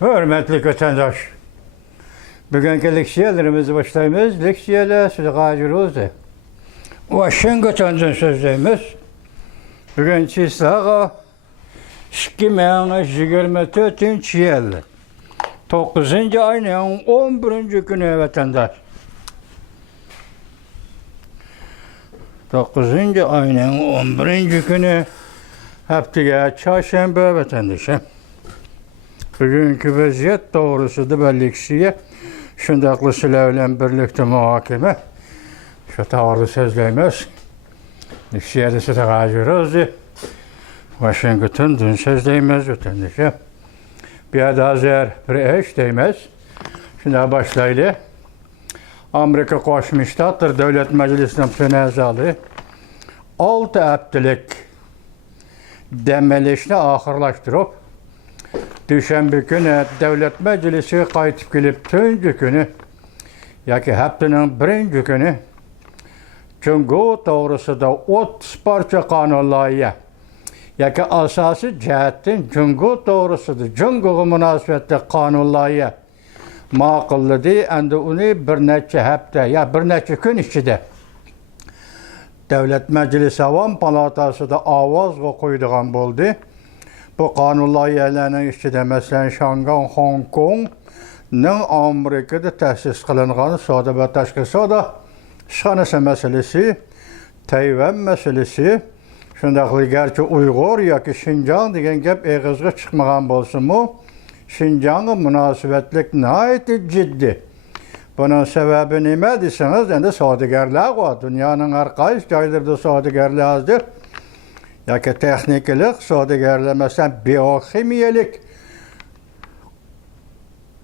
Hürmetli vatandaş, bugünkü leksiyalarımızı başlayımız. Leksiyalar size gacırız. Washington'dan sözlerimiz. Bugün çizlağa 2024 yıl 9. ayının 11. günü vatandaş. 9. ayının 11. günü haftaya çarşamba vatandaşım. Bugünkü vaziyet doğrusu da belliksiye. Şundaklı silahla birlikte muhakeme. Şu doğru sözleyemez. Liksiye de size gacırız. Washington dün sözleyemez vatandaşım. Bir adazer bir eş değmez. Şimdi başlaylı. Amerika Koşmuş Ştatlar Devlet Meclisi'nin mütenazalı 6 haftalık demelişini ahırlaştırıp Düşenbe günü Devlet Meclisi qayıtıp gelip tüncü günü yaki haftanın birinci günü Cungo doğrusu da 30 parça kanunlayı yaki asası cihetin Cungo doğrusu da Cungo'ya münasebetli kanunlayı maqulludu. Endi onu bir neçe hafta ya bir neçe gün içinde Devlet Meclisi Avam Palatası da avaz koyduğun oldu. Bu kanun layihələrinin içində məsələn Şangan, Hong Kong'ның Amerikada təsis qılınğan Suda və Təşqi Suda işğanısı məsələsi, Tayvan məsələsi, şundaqlı gerçi Uyğur yoki Şinjan degan gap ağızga çıxmağan bolsunmu, Şinjan'a münasibətlik nəhayət ciddi. Bunun səbəbi nima desəniz, endi savdogarlar var. Dünyanın hər qaysı joylarında savdogarlar azdır. Yoki texnikalik savdogarlar, masalan biokimiyalik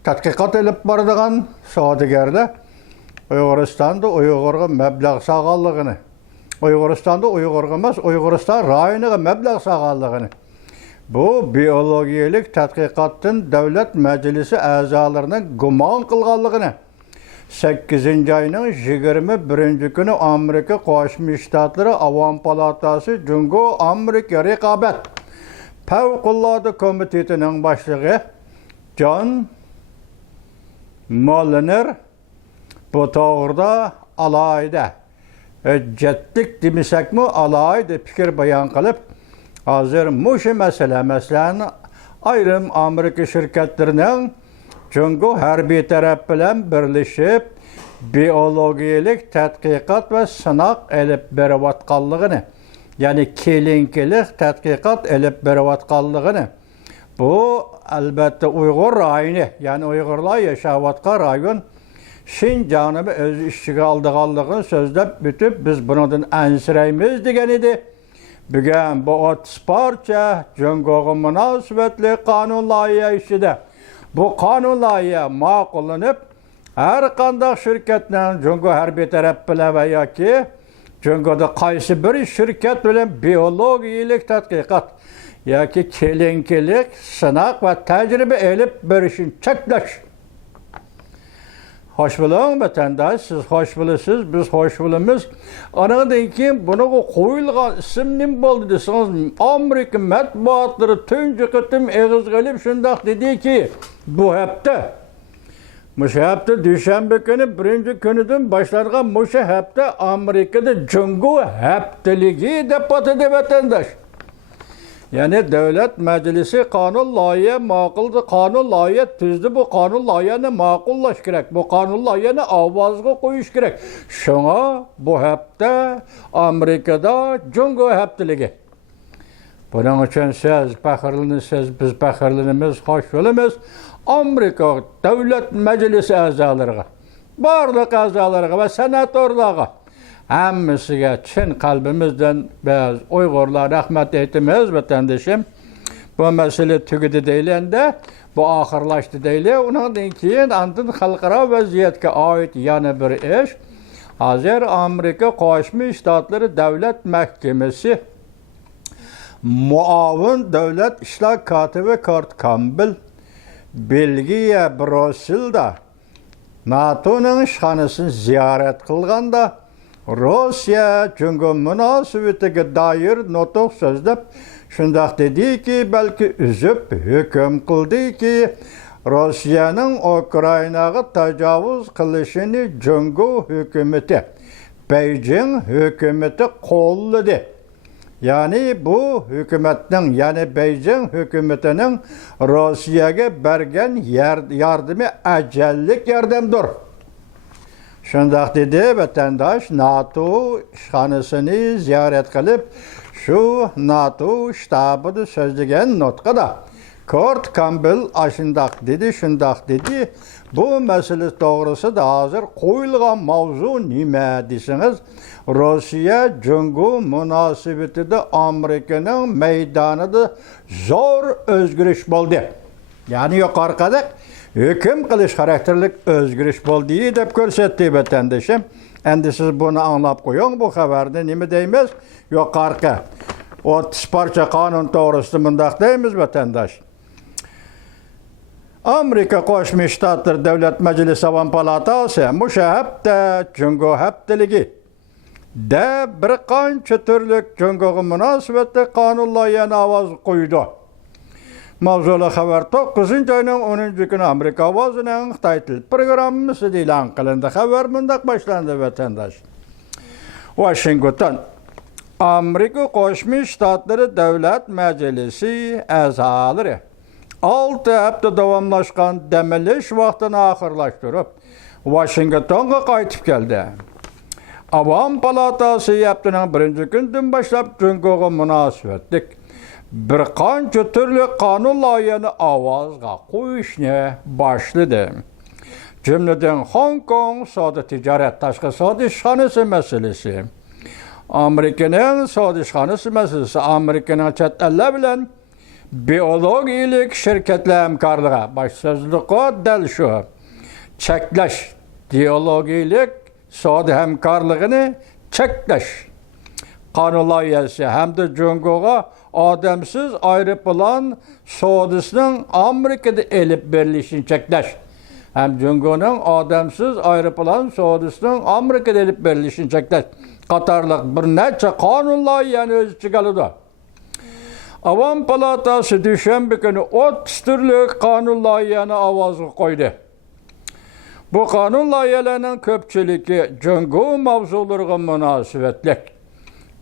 tadqiqot olib boradigan savdogarlar Uyg'uristonda Uyg'urga mablag' solganligini, Uyg'uristonda Uyg'urga emas, Uyg'uriston rayoniga mablag' solganligini, bu biologiyalik tadqiqotdan Davlat Meclisi a'zolarining gumon qilganligini 8. ayının 21. günü Amerika Qo'shma Shtatları Avam Palatası Cungo Amerika Raqobat Favqulodda komitetining boshlig'i John Mueller bu to'g'rida alayda hujjatlik demasakmi alayda fikr bayon qilib, hozir mushu masalani ayrim Amerika şirketlerining Cungo harbiy taraf bilan birlashib biologiyalik tadqiqot va sinoq olib berayotganligini, ya'ni kelinkilik tadqiqot olib berayotganligini, bu albatta Uyg'ur rayoni, ya'ni Uyg'urlar yashayotgan rayon Şinjan'ı o'z ichiga olganligini so'zlab o'tib, biz bundan ansiraymiz degan edi. Bugun bu 30 parcha Cungo'ga munosabatli qonun loyiha ishida bu kanun layihə ma'qullanıb, hər qandaq şirkətlə Cungo hərbi tərəf bilan və ya ki, Cungo'da qaysı bir şirkət bilan biologiyalik tədqiqat, ya ki, kelinkilik, sınaq və təcrübə elib verişin çəkləş. Hoş bulun vatandaş, siz hoş bulasınız, biz hoş bulumuz. Anadın ki, bunu koyulgan isimlim oldu desiniz, Amerika matbuatları tüncü kıtım ağız gelip şundak dedi ki, bu hafta, muşa hafta Düşenbe günü birinci günüdün başlarına muşa hafta Amerika'da Cungo haftaligi depotadı vatandaş. Yani Devlet Meclisi kanun layihə maquldu, kanun layihə tüzdü, bu kanun layihəni maqullaş gerek, bu kanun layihəni avazga qoyuş gerek. Şuna bu hafta Amerika'da Cungo haftaligi. Bunun için siz baxırlınız, biz baxırlınımız, hoş olumuz. Amerika Devlet Meclisi a'zolariga, barliq a'zolariga ve senatorlarga hammasiga chin qalbimizdan biz Uyg'urlar rahmat aytamiz vatandoshim. Bu mesele tugadi deylende, bu oxirlashdi deyli. Undan keyin andin xalqaro vaziyatga oid yana bir ish. Hozir Amerika Qo'shma Shtatlar Davlat Mahkamasi muavin davlat ishlar kotibi Kurt Campbell Belgiya Brusselda NATO'nun ishxonasini ziyorat qilganda Rusya Cungo münasebetiga dair nutq so'zlab shundoq dediki, balki üzüp hüküm kıldiki, Rossiyanın Ukraynaga tajovuz qilishini Jungo hukumati, Beijing hukumati qo'lladi. Yani bu hükümetin, yani Beijing hükümetinin Rossiyaga bergen yardımı acellik yardımdır. Şundaq dedi vatandaş NATO işxonasini ziyorat qilib, shu NATO shtabida so'zlagan nutqida Kurt Campbell shundaq dedi. Bu mesele to'g'risida hozir qo'yilgan mavzu nima desangiz, Rossiya Jungo munosabatida Amerikaning maydonida zo'r o'zgarish bo'ldi. Ya'ni yuqorqada hüküm qilish xarakterlik o'zgarish bo'ldi deb ko'rsatdi vatandoshim. Endi siz buni anlab qo'ying, bu xabarni nima deymiz? Yuqorqi 30 parcha qonun to'g'risida mundaq deymiz vatandosh. Amerika Qo'shma Shtatlar Davlat Majlisi Avam Palatasi musha hafta Jungo haftaligi da bir qancha turlik Jungoga munosabatda qonun loyihasini ovoz qo'ydi. Mavzuli xabar 9-oyning 10-kuni Amerika ovozining Xitoy til programmasi e'lon qilindi. Xabar mundaq boshlandi vatandosh. Washington Amerika Qo'shma Shtatlari Davlat Majlisi a'zolari 6 hafta davomlashgan dam olish vaqtini oxirlashtirib, Washingtonga qaytib keldi. Avam Palatasi haftaning 1-kunidan boshlab Jungoga munosabatlik bir qancha turli qonun loyihasini ovozga qo'yishni boshladi. Jumladan Hong Kong savdo tijorat tashqi savdo ishxonasi masalasi, Amerikaning savdo ishxonasi masalasi, Amerikaning chet ellar bilan biologiyalik shirkatlar hamkorligi bosh so'zliqi dal shu. Cheklash, biologiyalik savdo hamkorligini cheklash qonun loyihasi hamda Jungoga odamsiz aeroplan savdosining Amerikada elib berilishini cheklash. Hem Jungoning odamsiz aeroplan savdosining Amerikada elib berilishini cheklash qatorliq bir necha qonun loyihasini o'z ichiga oladi. Avam Palatasi dushanba kuni 30 turli qonun loyihasini ovozga qo'ydi. Bu qonun loyihalarining ko'pchiligi Jungo mavzulariga munosabatli.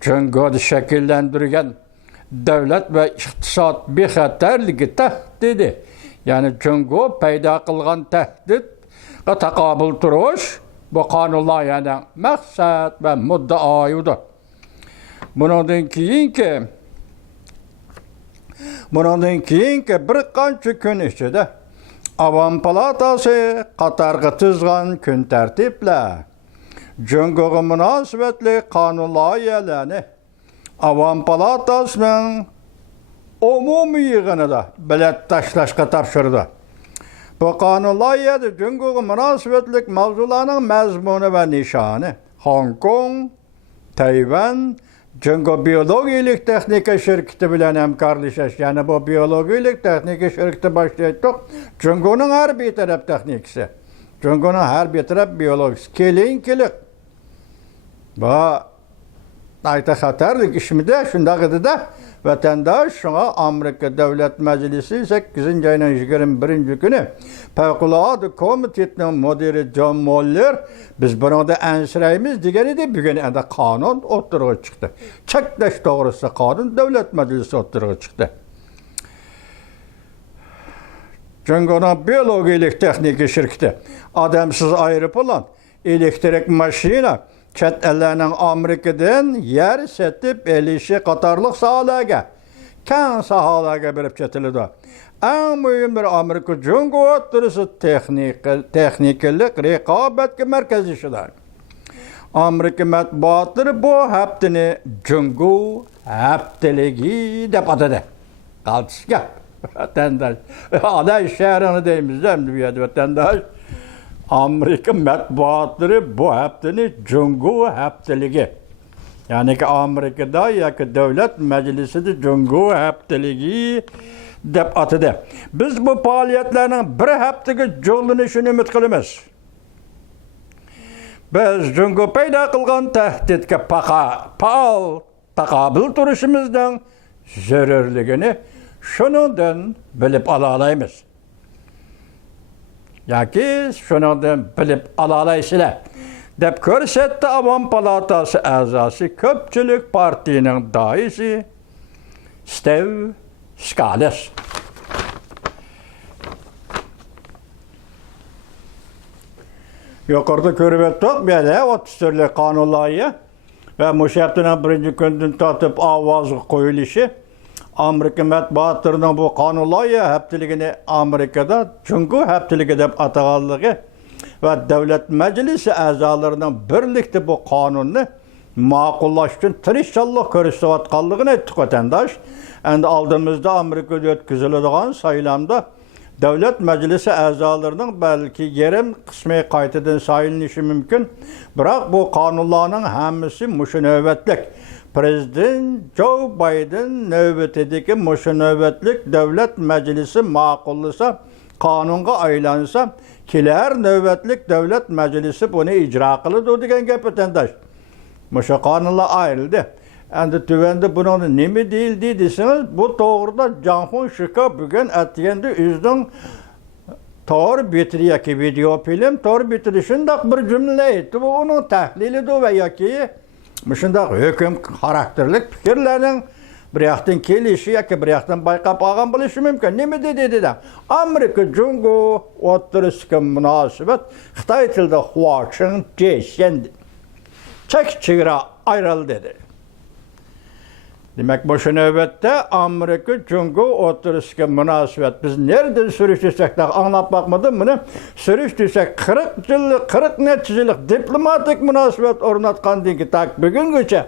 Jungoda shakllantirgan davlat va iqtisod bexatarligi tahdidi, ya'ni Jungo paydo qilgan tahdidga taqobil turish bu qonun loyihaning maqsad va muddaoidir. Bundan keyingi bir qancha kun ichida Avam Palatasi qatarga tuzgan kun tartiblar Jungoga munosabatli qonun loyihalarini Avam Palatasining umumiy yig'inida bilat tashlashga topshirdi. Bu qonun loyihasi Jungoga munosabatli mavzularning mazmuni va nishoni Hong Kong, Tayvan, Jungo biologiyalik texnika shirkati bilan hamkorlashish, ya'ni bu biologiyalik texnika shirkati boshlaydi. Jungoning har bir taraf texnikasi, Jungoning har bir taraf biologiyasi kelinkilik. Bu ayta xatarlik ishmida shundaq edi-da. Vatandaş şuna Amerika Davlat Majlisi 8-oyning 21-kuni Favqulodda komitetining mudiri John Mueller biz bunda ansiraymiz degan edi. Bugun endi qonun o'tirg'i chiqdi. Cheklash to'g'risida qonun Davlat Majlisi o'tirg'i chiqdi. Jungoning biologiyalik texnika shirkati odamsiz aeroplan, elektrik mashina chet ellarning Amerikadan yer setib elishi qatorliq sohalarga, keng sohalarga berib ketiladi. Eng muhim bir Amerika Jungo o'rtasida texnikalik raqobatga markazlashadi. Amerika matbuotlari bu haftani Jungo haftaligi deb atadi. Qaltishga vatandaş. Ana şehrini deymiz bu yerda vatandaş. Amerika matbuotları bu haftani Jungo haftaligi. Yani ki Amerika'da ya ki Devlet Meclisi'de Jungo haftaligi deb atadı. Biz bu faaliyetlerinin bir haftaga jo'llanishini umid qilamiz. Biz Jungo paydo qilgan tahdidga faol taqobil turishimizdan zararligini shundan bilib ola olamiz. yoki shuningdan bilib ola olasizlar deb ko'rsatdi Avom palatasi a'zosi ko'pchilik partiyaning doisi Steve Scalise. Yuqorida ko'rib o'tdik, belə 30 türlü qonun loyiha və müşahidənin birinci gündən tatib avazı qoyuluşu Amerika mətbuatlarının bu qonun loyiha həftəligini Amerikada çünki həftəligi deb atağanlığı və Dövlət Məclisi əzalarının birlikdə bu qanunu ma'qullash üçün tirishçilik ko'rsatayotganligini aytdik vatandaş. Endi aldığımızda Amerikada o'tkaziladigan saylamda Devlet Meclisi əzalarının belki yarım kısmı qaytadan sayılışı mümkün. Bırak bu kanunların hamısı muşu növbetlik. Prezident Joe Biden növbetideki muşu növbetlik Devlet Meclisi maqullasa, kanunga aylansa, kiler növbetlik Devlet Meclisi bunu icra kılıdı degen gep vatandaş. Muşu kanunla ayrıldı. Endi tüvende bunun nemi değildi deseniz, bu doğruda Canhun Şıka bugün etkiyendi üzden doğru bitiriyor ki video film, doğru bitirişinde bir cümle etti. Bu onun tahlilidir veya ki şunda hüküm karakterlik fikirlerin bir yaktan kelişi ya ki bir yaktan baykap ağam buluşu mümkün. Nemi dedi de Amerika Cungu oturuşken münasebet Xitay tilde Huaçın Ceysen çek çıra ayrıl dedi. Demek bu şu növbette Amerika çünkü oturuşka münasebet. Biz nereden sürüştürsek de anlap bakmadım bunu. Sürüştürsek 40 yıllık, 40 neticelik diplomatik münasebet ornatkan değil ki tak bugün geçe.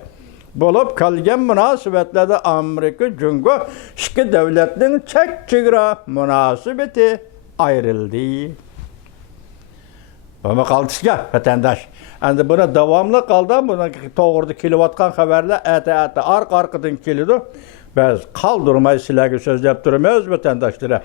Bulup kalgen münasebetlerde Amerika çünkü iki devletinin çek çıgra münasebeti ayrıldı. Ama kaltışka vatandaş. Endi buna devamlı kaldı, buna doğruda kilovatkan haberler arka arkadan kilidu. Biz kaldırmayı silahı söz yaptırmıyoruz vatandaşlara.